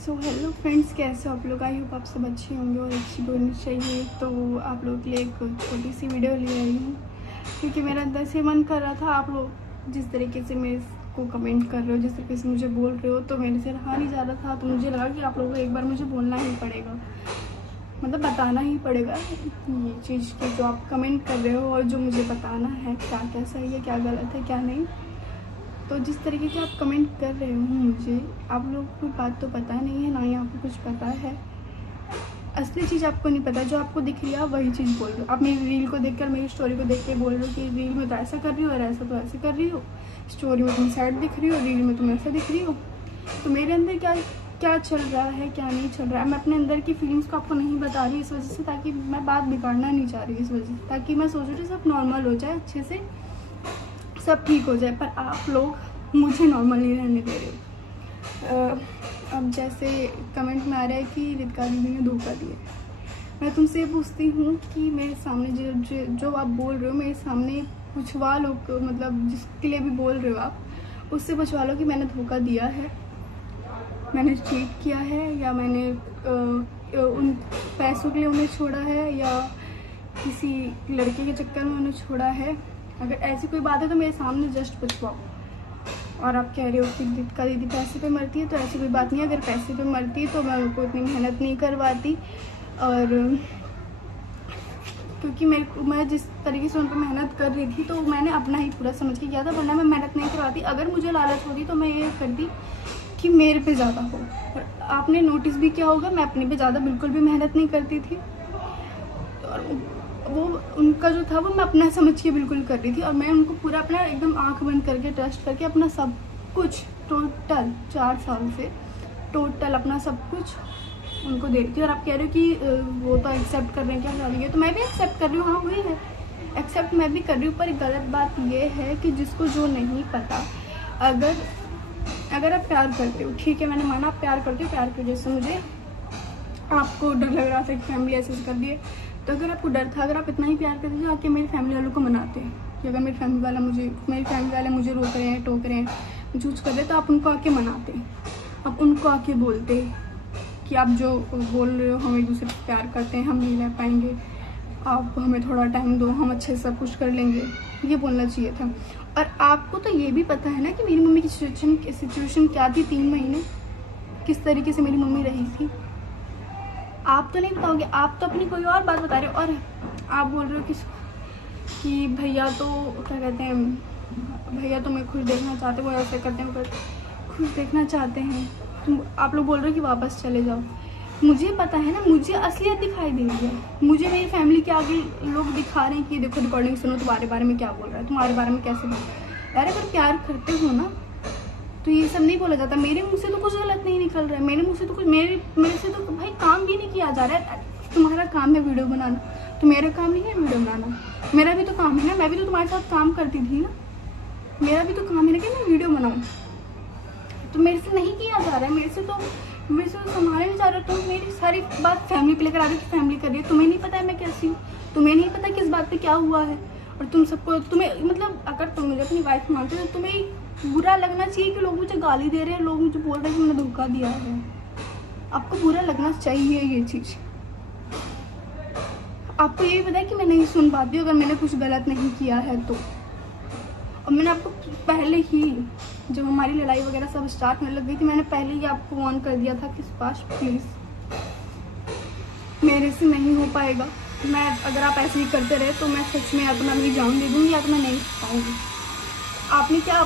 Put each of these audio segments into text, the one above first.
So hello friends, कैसे हो आप लोग? आई होप आप सब अच्छे होंगे और अच्छी होनी चाहिए। तो आप लोगों के लिए एक छोटी सी वीडियो ले आई हूँ क्योंकि मेरा अंदर से मन कर रहा था। आप लोग जिस तरीके से मेरे को कमेंट कर रहे हो, जिस तरीके से मुझे बोल रहे हो, तो मेरे से रहा नहीं जा रहा था। तो मुझे लगा कि आप लोगों को एक बार मुझे बोलना ही पड़ेगा, मतलब बताना ही पड़ेगा ये चीज़ की जो आप कमेंट कर रहे हो और जो मुझे बताना है क्या क्या सही है, क्या गलत है, क्या नहीं। तो जिस तरीके के आप कमेंट कर रहे हो, मुझे आप लोगों को बात तो पता नहीं है, ना ही आपको कुछ पता है। असली चीज़ आपको नहीं पता, जो आपको दिख रही है आप वही चीज़ बोल रहे हो। आप मेरी रील को देखकर, मेरी स्टोरी को देख के बोल रहे हो कि रील में तो ऐसा कर रही हो और ऐसा तो ऐसे कर रही हो, स्टोरी में तुम सैड दिख रही हो, रील में तुम ऐसा दिख रही हो। तो मेरे अंदर क्या क्या चल रहा है, क्या नहीं चल रहा है, मैं अपने अंदर की फीलिंग्स को आपको नहीं बता रही इस वजह से, ताकि मैं बात बिगाड़ना नहीं चाह रही इस वजह से, ताकि मैं सोच रही सब नॉर्मल हो जाए, अच्छे से सब ठीक हो जाए। पर आप लोग मुझे नॉर्मल नहीं रहने दे रहे हो। अब जैसे कमेंट में आ रहा है कि रितिका दीदी ने धोखा दिया। मैं तुमसे पूछती हूँ कि मेरे सामने जो आप बोल रहे हो, मेरे सामने पूछवा लो, मतलब जिसके लिए भी बोल रहे हो आप, उससे पूछवा लो कि मैंने धोखा दिया है, मैंने चीट किया है, या मैंने उन पैसों के लिए उन्हें छोड़ा है, या किसी लड़के के चक्कर में उन्हें छोड़ा है। अगर ऐसी कोई बात है तो मेरे सामने जस्ट पूछवाओ। और आप कह रहे हो कि रितिका दीदी पैसे पे मरती है, तो ऐसी कोई बात नहीं है। अगर पैसे पे मरती तो मैं उनको इतनी मेहनत नहीं करवाती। और क्योंकि मैं जिस तरीके से उन पर मेहनत कर रही थी, तो मैंने अपना ही पूरा समझ के किया था, वरना मैं मेहनत नहीं करवाती। अगर मुझे लालच होती तो मैं ये करती कि मेरे पे ज़्यादा हो। और आपने नोटिस भी किया होगा, मैं अपने पे ज़्यादा बिल्कुल भी मेहनत नहीं करती थी। और वो उनका जो था वो मैं अपना समझ के बिल्कुल कर रही थी, और मैं उनको पूरा अपना एकदम आंख बंद करके ट्रस्ट करके अपना सब कुछ टोटल 4 साल से टोटल अपना सब कुछ उनको दे रही थी। और आप कह रहे हो कि वो तो एक्सेप्ट कर रहे हैं क्या शादी है, तो मैं भी एक्सेप्ट कर रही हूँ। हाँ वही है, एक्सेप्ट मैं भी कर रही हूँ। पर गलत बात ये है कि जिसको जो नहीं पता, अगर आप प्यार करते हो, ठीक है मैंने माना आप प्यार करते हो, प्यार की वजह से मुझे आपको डर लग रहा था कि फैमिली ऐसे कर दिए। तो अगर आपको डर था, अगर आप इतना ही प्यार करते थे, आके मेरी फैमिली वालों को मनाते हैं कि अगर मेरी फैमिली वाले मुझे रोक रहे हैं, टोक रहे हैं, जूझ कर रहे हैं, तो आप उनको आके मनाते हैं। आप उनको आके बोलते कि आप जो बोल रहे हो, हम एक दूसरे को प्यार करते हैं, हम नहीं रह पाएंगे, आप हमें थोड़ा टाइम दो, हम अच्छे से सब कुछ कर लेंगे, ये बोलना चाहिए था। और आपको तो ये भी पता है ना कि मेरी मम्मी की सिचुएशन क्या थी। 3 महीने किस तरीके से मेरी मम्मी रही थी, आप तो नहीं बताओगे। आप तो अपनी कोई और बात बता रहे हो, और आप बोल रहे हो कि भैया तो क्या कहते हैं, भैया तो मैं खुश देखना चाहते, वो ऐसे करते हैं, खुश देखना चाहते हैं। आप लोग बोल रहे हो कि वापस चले जाओ। मुझे पता है ना, मुझे असलियत दिखाई दे रही है। मुझे मेरी फैमिली के आगे लोग दिखा रहे हैं कि देखो रिकॉर्डिंग सुनो, तुम्हारे बारे में क्या बोल रहा है, तुम्हारे बारे में कैसे बोल रहा है। यार अगर प्यार करते हो ना तो ये सब नहीं बोला जाता। मेरे मुंह से तो कुछ गलत नहीं निकल रहा है, मेरे मुंह से तो कुछ मेरे से तो भाई काम भी नहीं किया जा रहा है। तुम्हारा काम है वीडियो बनाना, तो मेरा काम नहीं है वीडियो बनाना। मेरा भी तो काम है ना, मैं भी तो तुम्हारे साथ काम करती थी ना, मेरा भी तो काम है ना कि मैं वीडियो बनाऊँ। तो मेरे से नहीं किया जा रहा है, मेरे से तो संभालने नहीं जा रहा। तो मेरी सारी बात फैमिली पे लेकर आ रही है, फैमिली कर रही है। तुम्हें नहीं पता है मैं कैसी हूँ, तुम्हें नहीं पता किस बात पे क्या हुआ है। और तुम्हें मतलब अगर तुम मुझे अपनी वाइफ मानते हो तो तुम्हें बुरा लगना चाहिए कि लोग मुझे गाली दे रहे हैं, लोग मुझे बोल रहे हैं कि मैंने धोखा दिया है। आपको बुरा लगना चाहिए ये चीज़। आपको ये पता है कि मैं नहीं सुन पाती हूँ अगर मैंने कुछ गलत नहीं किया है तो। और मैंने आपको पहले ही, जब हमारी लड़ाई वगैरह सब स्टार्ट होने लग गई थी, मैंने पहले ही आपको वार्न कर दिया था कि सुभाष प्लीज़ मेरे से नहीं हो पाएगा। मैं अगर आप ऐसे ही करते रहे तो मैं सच में या तो मैं अपनी जान दे दूँगी या तो मैं नहीं पाऊँगी। आपने क्या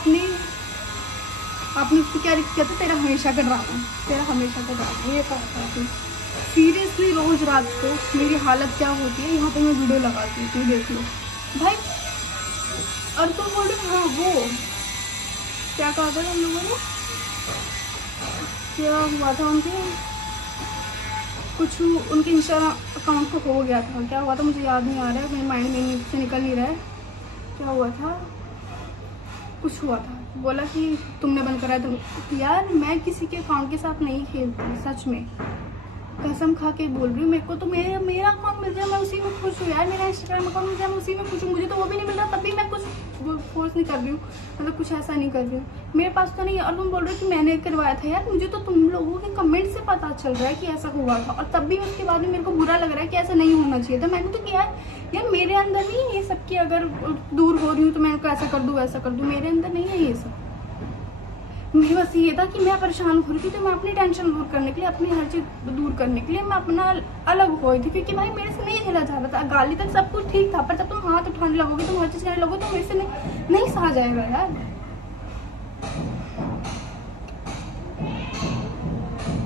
किया था, तेरा हमेशा का ड्रामा, ये कहा था। सीरियसली रोज रात को मेरी हालत क्या होती है, यहाँ पे मैं वीडियो लगाती हूँ, देख लो भाई। और तो बोल रहे हाँ वो क्या कहा था हम लोगों ने, क्या हुआ था उनके कुछ, उनके इंस्टाग्राम अकाउंट को हो गया था, क्या हुआ था मुझे याद नहीं आ रहा है, मेरे माइंड में से निकल नहीं रहा है क्या हुआ था। कुछ हुआ था, बोला कि तुमने बंद कराया। तो यार मैं किसी के अकाउंट के साथ नहीं खेलती, सच में कसम खा के बोल रही हूँ। मेरे को तो मेरा अकाउंट मिल जाए मैं उसी में खुश हूँ यार, मेरा इंस्टाग्राम अकाउंट मिल जाए मैं उसी में खुश हूँ। मुझे तो वो भी नहीं मिल रहा, तब भी मैं कुछ फोर्स नहीं कर रही हूँ, कुछ ऐसा नहीं कर रही हूँ। मेरे पास तो नहीं है। और तुम बोल रहे हो कि मैंने करवाया था, यार मुझे तो तुम लोगों के कमेंट से पता चल रहा है कि ऐसा हुआ था, और तब भी उसके बाद भी मेरे को बुरा लग रहा है कि ऐसा नहीं होना चाहिए था। मैंने तो किया यार, मेरे अंदर नहीं है ये सब कि अगर दूर हो रही हूँ तो मैं उनको ऐसा कर दूँ वैसा कर दूँ, मेरे अंदर नहीं है ये सब। मेरे बस ये था कि मैं परेशान हो रही थी तो मैं अपनी टेंशन दूर करने के लिए, अपनी हर चीज़ दूर करने के लिए मैं अपना अलग हो गई थी, क्योंकि भाई मेरे से नहीं झेला जा रहा था। गाली तक सब कुछ ठीक था, पर जब तुम हाथ उठाने लगोगे, तुम हर चीज़ करने लगोगे तो मेरे से नहीं सहा जाएगा यार।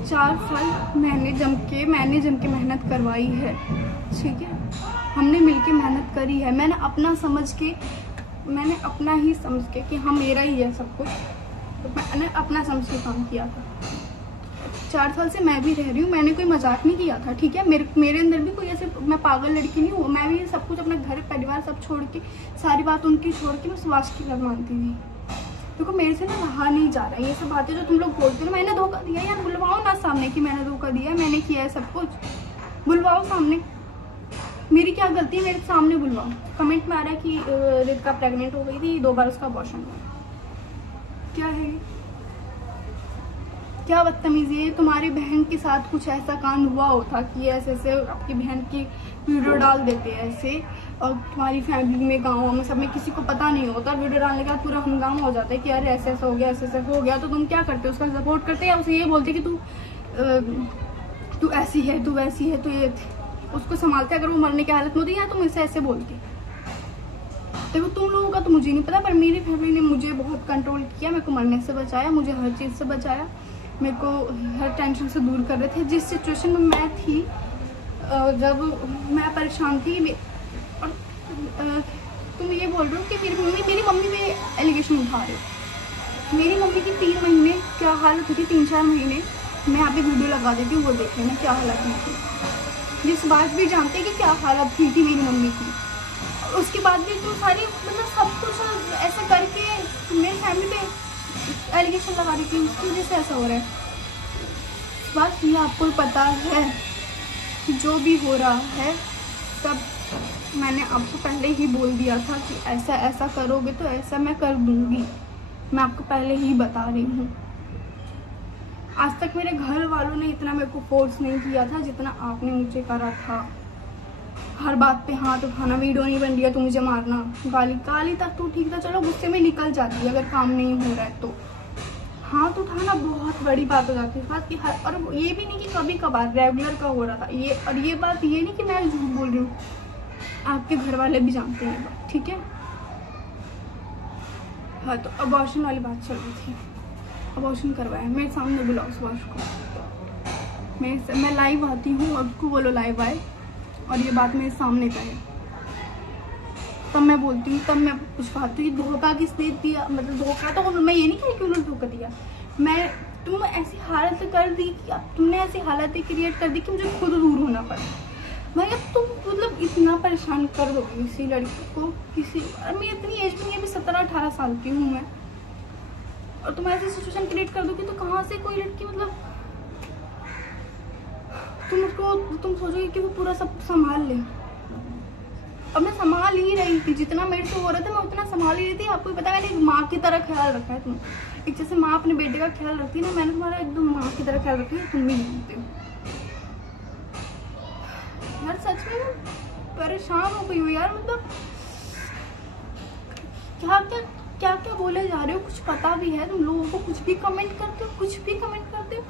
4 साल मैंने जम के मेहनत करवाई है, ठीक है, हमने मिलके मेहनत करी है। मैंने अपना ही समझ के कि हाँ मेरा ही है सब कुछ, तो मैंने अपना समझ के काम किया था। 4 साल से मैं भी रह रही हूँ, मैंने कोई मजाक नहीं किया था, ठीक है। मेरे अंदर भी कोई ऐसे मैं पागल लड़की नहीं हूँ। मैं भी सब कुछ अपना घर परिवार सब छोड़ के, सारी बात उनकी छोड़ के मैं सुभाष की बात मानती थी। देखो मेरे से ना रहा नहीं जा रहा है ये सब बातें जो तुम लोग बोलते हो। मैंने धोखा दिया यार, बुलवाओ ना सामने कि मैंने धोखा दिया, मैंने किया है सब कुछ, बुलवाओ सामने, मेरी क्या गलती है, मेरे सामने बुलवाओ। कमेंट में आ रहा है कि रितिका प्रेग्नेंट हो गई थी, 2 बार उसका अबॉर्शन हुआ। क्या है, क्या बदतमीजी है। तुम्हारी बहन के साथ कुछ ऐसा कांड हुआ होता कि ऐसे आपकी बहन की वीडियो डाल देते हैं ऐसे, और तुम्हारी फैमिली में, गाँव में, सब में किसी को पता नहीं होता, वीडियो डालने के बाद पूरा हंगामा हो जाता है कि अरे ऐसे ऐसा हो गया, ऐसे ऐसा हो गया, तो तुम क्या करते हो, उसका सपोर्ट करते या उसे ये बोलते कि तू ऐसी है, तू वैसी है, तो ये उसको संभालते अगर वो मरने की हालत में होती, या तुम इसे ऐसे बोलते। देखो तुम लोगों का तो मुझे नहीं पता, पर मेरी फैमिली ने मुझे बहुत कंट्रोल किया, मेरे को मरने से बचाया, मुझे हर चीज़ से बचाया, मेरे को हर टेंशन से दूर कर रहे थे। जिस सिचुएशन में मैं थी, जब मैं परेशान थी, और तुम ये बोल रहे हो कि मेरी मम्मी पे एलिगेशन उठा रहे हो। मेरी मम्मी की 3 महीने क्या हालत हुई थी, 3-4 महीने, मैं यहाँ पे वीडियो लगा देती हूँ, वो देख लेना क्या हालत हुई थी। जिस बात भी जानते कि क्या हालत हुई थी मेरी मम्मी की, उसके बाद भी तुम सारी मतलब सब कुछ ऐसा करके मेरी फैमिली पे एलिगेशन लगा रही थी, उसकी वजह से ऐसा हो रहा है। बस ये आपको पता है कि जो भी हो रहा है सब मैंने आपको पहले ही बोल दिया था कि ऐसा ऐसा करोगे तो ऐसा मैं कर दूंगी, मैं आपको पहले ही बता रही हूँ। आज तक मेरे घर वालों ने इतना मेरे को फोर्स नहीं किया था जितना आपने मुझे करा था। हर बात पे हाथ उठाना, वीडियो नहीं बन रही है तो मुझे मारना, गाली तक तो ठीक था, चलो गुस्से में निकल जाती है अगर काम नहीं हो रहा है तो। हाथ उठाना बहुत बड़ी बात हो जाती है बात की, और ये भी नहीं कि कभी कभार, रेगुलर का हो रहा था ये। और ये बात ये नहीं कि मैं झूठ बोल रही हूँ, आपके घर वाले भी जानते हैं बात, ठीक है। हाँ तो अबॉर्शन वाली बात चल रही थी, अबॉर्शन करवाया, मेरे सामने बुलाओ सुभाष को, मैं लाइव आती हूँ, और उसको बोलो लाइव आए और ये बात मेरे सामने का है, तब मैं बोलती हूँ, तब मैं कुछ बात हुई। धोखा किसने दिया, मतलब धोखा तो मैं ये नहीं कही कि उन्होंने धोखा दिया, तुम ऐसी हालत कर दी कि तुमने ऐसी हालत क्रिएट कर दी कि मुझे खुद दूर होना पड़ा। भाई अब तुम मतलब इतना परेशान कर दो किसी लड़की को, मैं इतनी एज में नहीं, अभी 17-18 साल की हूँ मैं, और तुम ऐसी सिचुएशन क्रिएट कर दोगे तो कहाँ से कोई लड़की, मतलब तुम सोचोगे कि वो पूरा सब संभाल ले। अब मैं संभाल ही रही थी, जितना मेरे से हो रहा था मैं उतना संभाल ही रही थी। आपको पता है मैंने माँ की तरह ख्याल रखा है, तुम एक जैसे माँ अपने बेटे का ख्याल रखती है ना, मैंने तुम्हारा एकदम माँ की तरह ख्याल रखी है, तुम भी जानते हो यार। सच में मैं परेशान हो गई हूँ यार, मतलब क्या क्या बोले जा रहे हो, कुछ पता भी है तुम लोगों को, कुछ भी कमेंट करते हो, कुछ भी कमेंट करते हो।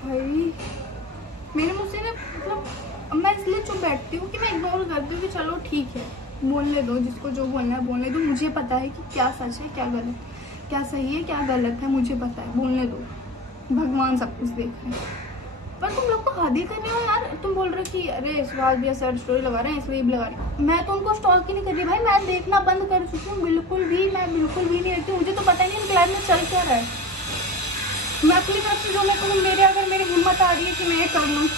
भाई मेरे मुझसे ना, मतलब मैं इसलिए चुप बैठती हूँ कि मैं इग्नोर करती हूँ कि चलो ठीक है, बोलने दो, जिसको जो बोलना है बोलने दो, मुझे पता है कि क्या सच है क्या गलत, क्या सही है क्या गलत है, मुझे पता है, बोलने दो, भगवान सब कुछ देख रहे हैं। पर तुम लोग को हद ही करने हो यार, तुम बोल रहे हो कि अरे सुभाष भैया सैड स्टोरी लगा रहे हैं इसलिए भी लगा रहे हैं। मैं तो उनको स्टॉक ही नहीं कर रही भाई, मैं देखना बंद कर चुकी हूँ, बिल्कुल भी नहीं रखती। मुझे तो पता ही नहीं लाइफ में चल क्या रहा है। मैं अपनी तरफ से जो मैं कहूँ, अगर मेरी हिम्मत आ रही है कि मैं ये कर लूँ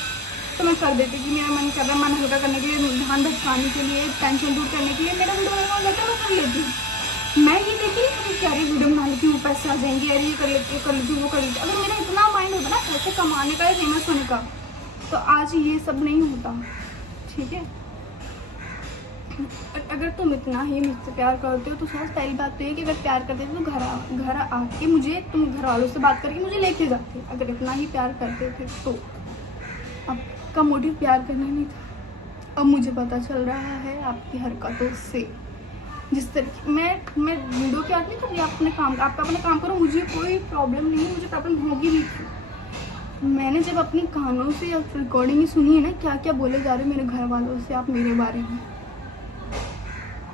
तो मैं कर देती, कि मेरा मन कर रहा है, मन हल्का करने के लिए, ध्यान भटकाने के लिए, टेंशन दूर करने के लिए मेरा वीडियो बनाना होता है, मैं कर लेती हूँ। मैं ये देखी नहीं क्या रही वीडियो बना लेती हूँ, पैसे आ जाएंगे, अरे ये कर लेती हूँ, कर लेती हूँ, वो कर लेती हूँ। अगर मेरा इतना माइंड होता ना पैसे कमाने का या फेमस होने का, तो आज ये सब नहीं होता, ठीक है। अगर तुम इतना ही मुझसे प्यार करते हो तो शायद पहली बात तो ये कि अगर प्यार करते थे तो घर आके मुझे, तुम घर वालों से बात करके मुझे लेके जाते। अगर इतना ही प्यार करते थे तो आपका मोटिव प्यार करना नहीं था। अब मुझे पता चल रहा है आपकी हरकतों से, जिस तरीके मैं वीडियो की बात नहीं कर रही, आप अपना काम करो, मुझे कोई प्रॉब्लम नहीं है, मुझे प्रॉब्लम होगी भी। मैंने जब अपनी कानों से रिकॉर्डिंग ही सुनी है ना क्या क्या बोले जा रहे मेरे घर वालों से आप मेरे बारे में,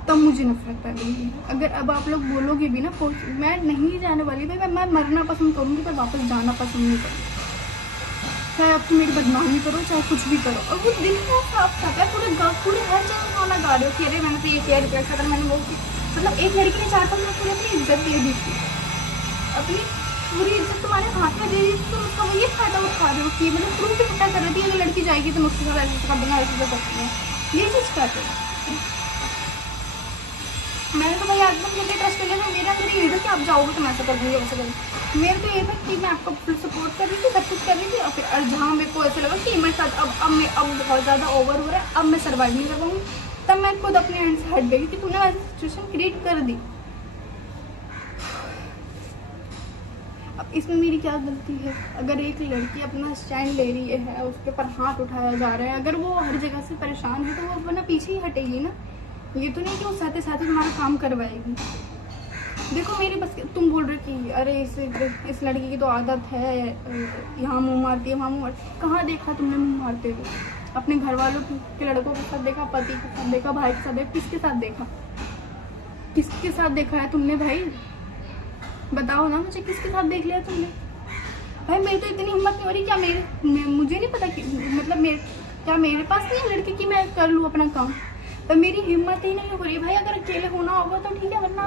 तब मुझे नफरत पड़ेगी। अगर अब आप लोग बोलोगे भी ना, मैं नहीं जाने वाली भाई, मैं मरना पसंद करूँगी पर वापस जाना पसंद नहीं करूँगी। चाहे आप मेरी बदनामी करो चाहे कुछ भी करो। और वो दिल में साफ साफ है, पूरे हर जगह गाना गा रहे हो कि अरे मैंने तो ये किया, रिग्रेट कर, मैंने वो की। मतलब एक लड़की ने 4-5 मिनट पूरी अपनी इज्जत दे दी थी, अपनी पूरी इज्जत तुम्हारे हाथ में दे दी थी, तुम उसका वो ये फायदा उठा रहे हो कि मतलब प्रूफ इकट्ठा कर रही थी, अगर लड़की जाएगी तो उसके साथ ऐसे कर देंगे, ऐसे करती है, ये चीज़ करते हैं। मैंने तो भाई आज तक मुझे ट्रस्ट कर लिया था, मेरे अंदर ये था कि आप जाओगे तो मैं ऐसा कर दूँगी, वैसा करूँगी। मेरे तो ये था कि मैं आपको फुल सपोर्ट कर रही थी, सब कुछ कर रही थी, और फिर जहाँ मेरे को ऐसा लगा कि मेरे साथ अब बहुत ज़्यादा ओवर हो रहा है, अब मैं सर्वाइव नहीं कर पाऊँगी, तब मैं खुद अपने एंड से हट गई कि तूने ऐसी सिचुएशन क्रिएट कर दी। अब इसमें मेरी क्या गलती है? अगर एक लड़की अपना स्टैंड ले रही है, उसके ऊपर हाथ उठाया जा रहा है, अगर वो हर जगह से परेशान है तो वो अपना पीछे ही हटेगी ना। ये तो नहीं कि वो साथ साथ तुम्हारा काम करवाएगी। देखो मेरे बस, तुम बोल रहे कि अरे इस लड़की की तो आदत है, यहाँ मुँह मारती है वहाँ मुँह मारती है। कहाँ देखा तुमने मुँह मारते हुए? अपने घर वालों के लड़कों के साथ देखा, पति के साथ देखा, भाई के साथ देखा, किसके साथ देखा? किसके साथ देखा है तुमने भाई? बताओ ना मुझे, किसके साथ देख लिया तुमने? भाई मेरी तो इतनी हिम्मत नहीं हो रही, क्या मुझे नहीं पता कि मतलब क्या मेरे पास नहीं है लड़के कि मैं कर लूँ अपना काम, पर मेरी हिम्मत ही नहीं हो रही भाई। अगर अकेले होना होगा तो ठीक है, वरना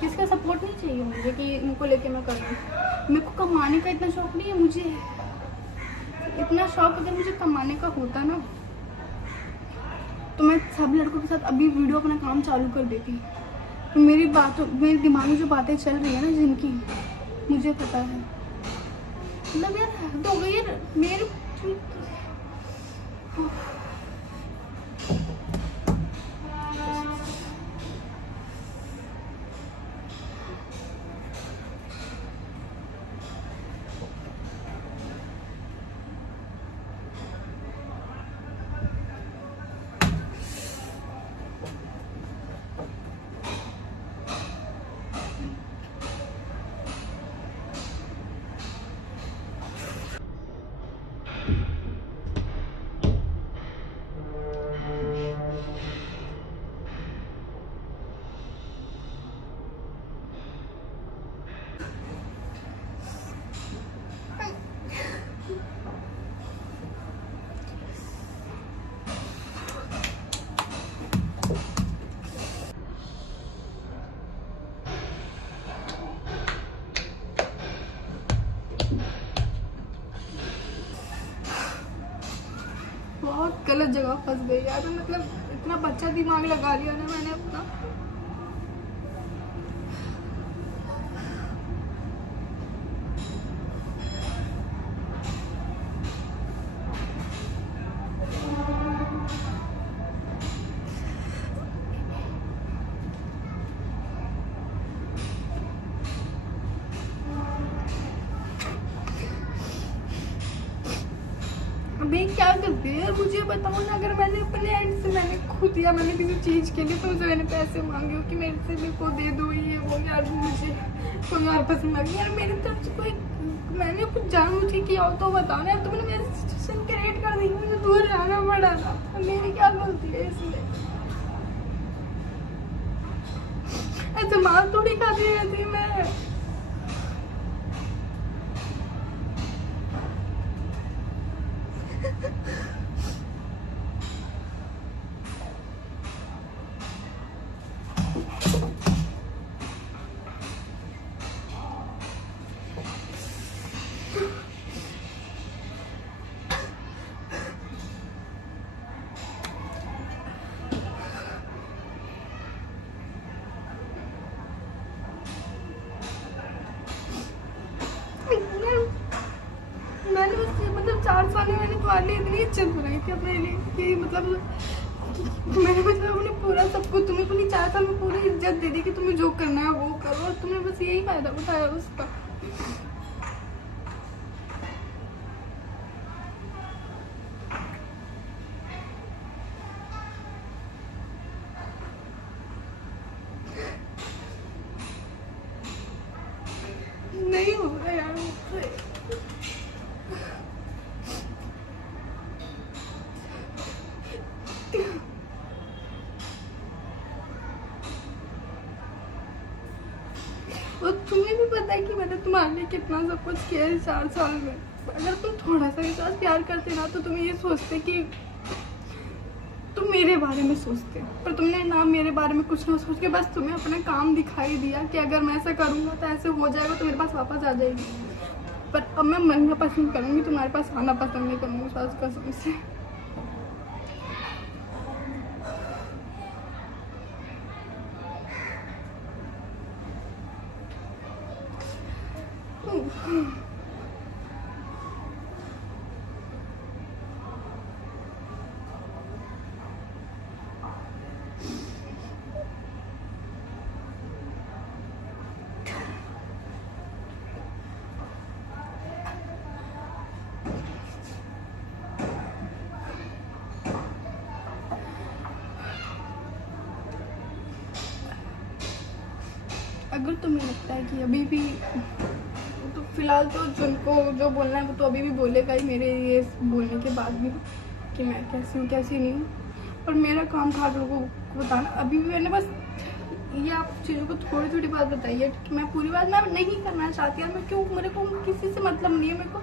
किसका सपोर्ट नहीं चाहिए मुझे कि इनको लेके मैं कर लूँ। मेरे को कमाने का इतना शौक नहीं है, मुझे इतना शौक अगर मुझे कमाने का होता ना तो मैं सब लड़कों के साथ अभी वीडियो अपना काम चालू कर देती। तो मेरे दिमाग में जो बातें चल रही है ना, जिनकी मुझे पता है, मतलब यार हद हो गई यार मेरे। बहुत गलत जगह फंस गई यार, मतलब इतना बच्चा दिमाग लगा लिया ना मैंने अपना। अभी क्या करती है यार मुझे बताओ ना। अगर मैंने अपने एंड से मैंने खुद या मैंने किसी चीज़ के लिए तो उसे मैंने पैसे मांगे हो कि मेरे को दे दो ये वो, यार मुझे कोई और पसंद आ गई यार, मेरी तरफ से कोई मैंने कुछ जानबूझ के किया हो तो बताओ ना यार। तुमने मेरी सिचुएशन क्रिएट कर दी, मुझे दूर जाना पड़ा था, मेरी क्या गलती है इसमें? ऐसे मार थोड़ी खाती रहती मैं। मैंने मतलब 4 साल में मैंने तुम्हारे लिए इतनी इज्जत बनाई थी अपने लिए कि मतलब मैंने मतलब अपने पूरा सब कुछ तुम्हें अपनी 4 साल में पूरी इज्जत दे दी कि तुम्हें जो करना है वो करो, और तुमने बस यही फायदा उठाया उसका। नहीं हो रहा यार मुझसे। और तुम्हें भी पता है कि मैंने तुम्हारे लिए कितना सब कुछ किया है 4 साल में। अगर तुम थोड़ा सा विश्वास प्यार करते ना तो तुम ये सोचते कि तुम मेरे बारे में सोचते, पर तुमने ना मेरे बारे में कुछ ना सोच के बस तुम्हें अपना काम दिखाई दिया कि अगर मैं ऐसा करूँगा तो ऐसे हो जाएगा, तो मेरे पास वापस आ जाएगी। पर अब मैं मरना पसंद करूँगी, तुम्हारे पास आना पसंद नहीं करूँगी सास कसम से। अगर तुम्हें लगता है कि अभी भी, तो फिलहाल तो जिनको जो बोलना है वो तो अभी भी बोलेगा ही मेरे ये बोलने के बाद भी कि मैं कैसी हूँ कैसी नहीं हूँ, पर मेरा काम था आप लोगों को बताना। अभी भी मैंने बस ये आप चीज़ों को थोड़ी थोड़ी बात बताई है कि मैं पूरी बात मैं नहीं करना चाहती यार। मैं क्यों, मेरे को किसी से मतलब नहीं है, मेरे को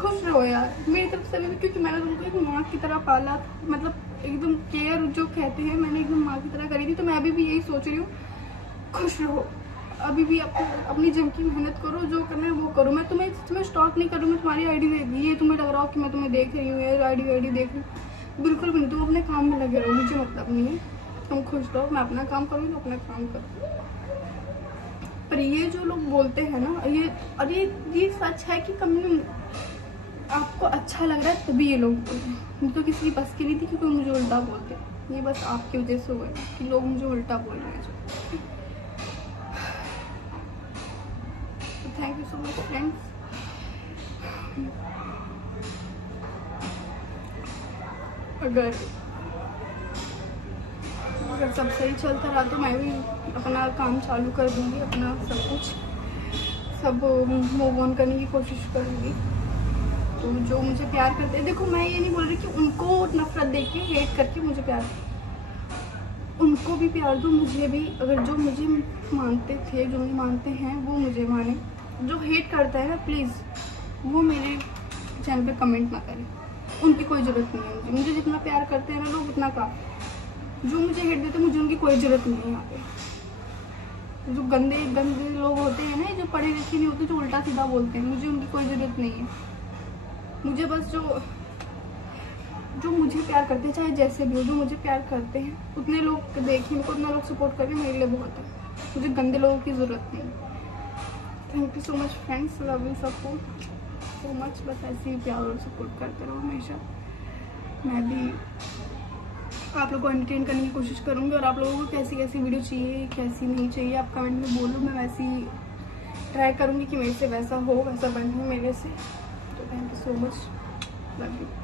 खुश रहो यार मेरी तरफ से भी, क्योंकि मैंने तुमको एक माँ की तरह पाला, मतलब एकदम केयर जो कहते हैं मैंने एकदम माँ की तरह करी थी। तो मैं अभी भी यही सोच रही हूँ, खुश रहो, अभी भी अपनी जिम की मेहनत करो, जो करना है वो करो। मैं तुम्हें स्टॉप नहीं करूँगी, तुम्हारी आईडी देगी, ये तुम्हें लग रहा हो कि मैं तुम्हें देख रही हूँ ये आईडी देख रही हूँ, बिल्कुल भी नहीं। तुम अपने काम में लगे रहो, मुझे मतलब नहीं है, तुम खुश रहो, मैं अपना काम करूँगी तो अपना काम करो। पर ये जो लोग बोलते हैं ना, ये सच है कि कभी आपको अच्छा लग रहा है तभी ये लोग बोलते हैं। मुझे तो किसी की बस की नहीं थी कि कोई मुझे उल्टा बोलते, ये बस आपकी वजह से हुआ है कि लोग मुझे उल्टा बोल रहे हैं। Thank you so much friends. अगर सब सही चलता रहा तो मैं भी अपना काम चालू कर दूंगी, अपना सब मूव ऑन करने की कोशिश करूंगी। तो जो मुझे प्यार करते हैं, देखो मैं ये नहीं बोल रही कि उनको नफरत देके हेट करके मुझे प्यार, उनको भी प्यार दो, मुझे भी। अगर जो मुझे मानते थे, जो मुझे मानते हैं वो मुझे माने। जो हेट करता है ना प्लीज़ वो मेरे चैनल पे कमेंट ना करें, उनकी कोई ज़रूरत नहीं है। मुझे जितना प्यार करते हैं ना लोग उतना काफ़ी। जो मुझे हेट देते हैं मुझे उनकी कोई ज़रूरत नहीं है। यहाँ पे जो गंदे लोग होते हैं ना, जो पढ़े लिखे नहीं होते, जो उल्टा सीधा बोलते हैं, मुझे उनकी कोई ज़रूरत नहीं है। मुझे बस जो मुझे प्यार करते हैं, चाहे जैसे भी हो, जो मुझे प्यार करते हैं उतने लोग देखें, उनको उतना लोग सपोर्ट करें, मेरे लिए बहुत है। मुझे गंदे लोगों की ज़रूरत नहीं है। Thank you so much friends, love you support so much. बस ऐसे ही प्यार और सपोर्ट करते रहो हमेशा। मैं भी आप लोगों को एंटरटेन करने की कोशिश करूँगी, और आप लोगों को कैसी कैसी वीडियो चाहिए कैसी नहीं चाहिए आप कमेंट में बोलो, मैं वैसी ट्राई करूँगी कि मेरे से वैसा हो, वैसा बने मेरे से। तो thank you so much, love you.